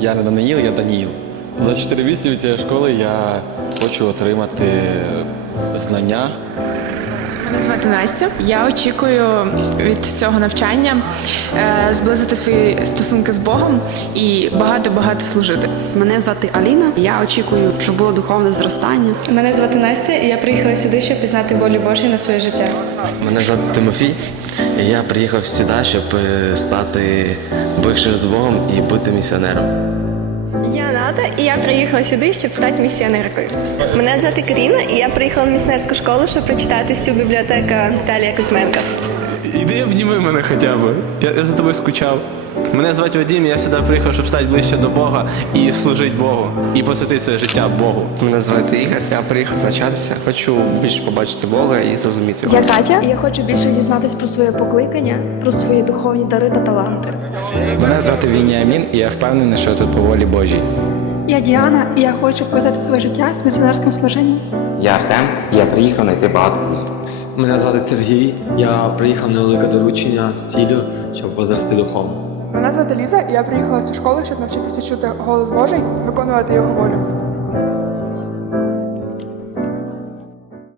Я не Даниїл, я Даніїл. За 4 місяці від цієї школи я хочу отримати знання. Мене звати Настя. Я очікую від цього навчання е, зблизити свої стосунки з Богом і багато-багато служити. Мене звати Аліна. Я очікую, щоб було духовне зростання. Мене звати Настя, і я приїхала сюди, щоб пізнати волю Божу на своє життя. Мене звати Тимофій. і Я приїхав сюди, щоб е, стати ближче з Богом і бути місіонером. Я Ната, і я приїхала сюди, щоб стати місіонеркою. Мене звати Каріна, і я приїхала в місіонерську школу, щоб прочитати всю бібліотеку Віталія Кузьменка. Іди обніми мене хоча б. Я, я за тобою скучав. Мене звати Вадим, я сюди приїхав, щоб стати ближче до Бога і служити Богу, і посвятити своє життя Богу. Мене звати Ігор, я приїхав навчатися. Хочу більше побачити Бога і зрозуміти його. Я Катя, і я хочу більше дізнатись про своє покликання, про свої духовні дари та таланти. Мене звати Вініамін, і я впевнений, що я тут по волі Божій. Я Діана, і я хочу пов'язати своє життя з місіонерським служенням. Я Артем, і я приїхав знайти багато друзів. Мене звати Сергій. Я приїхав на велике доручення з ціллю, щоб возрости духовно. Мене звати Ліза, і я приїхала зі школи, щоб навчитися чути голос Божий, виконувати його волю.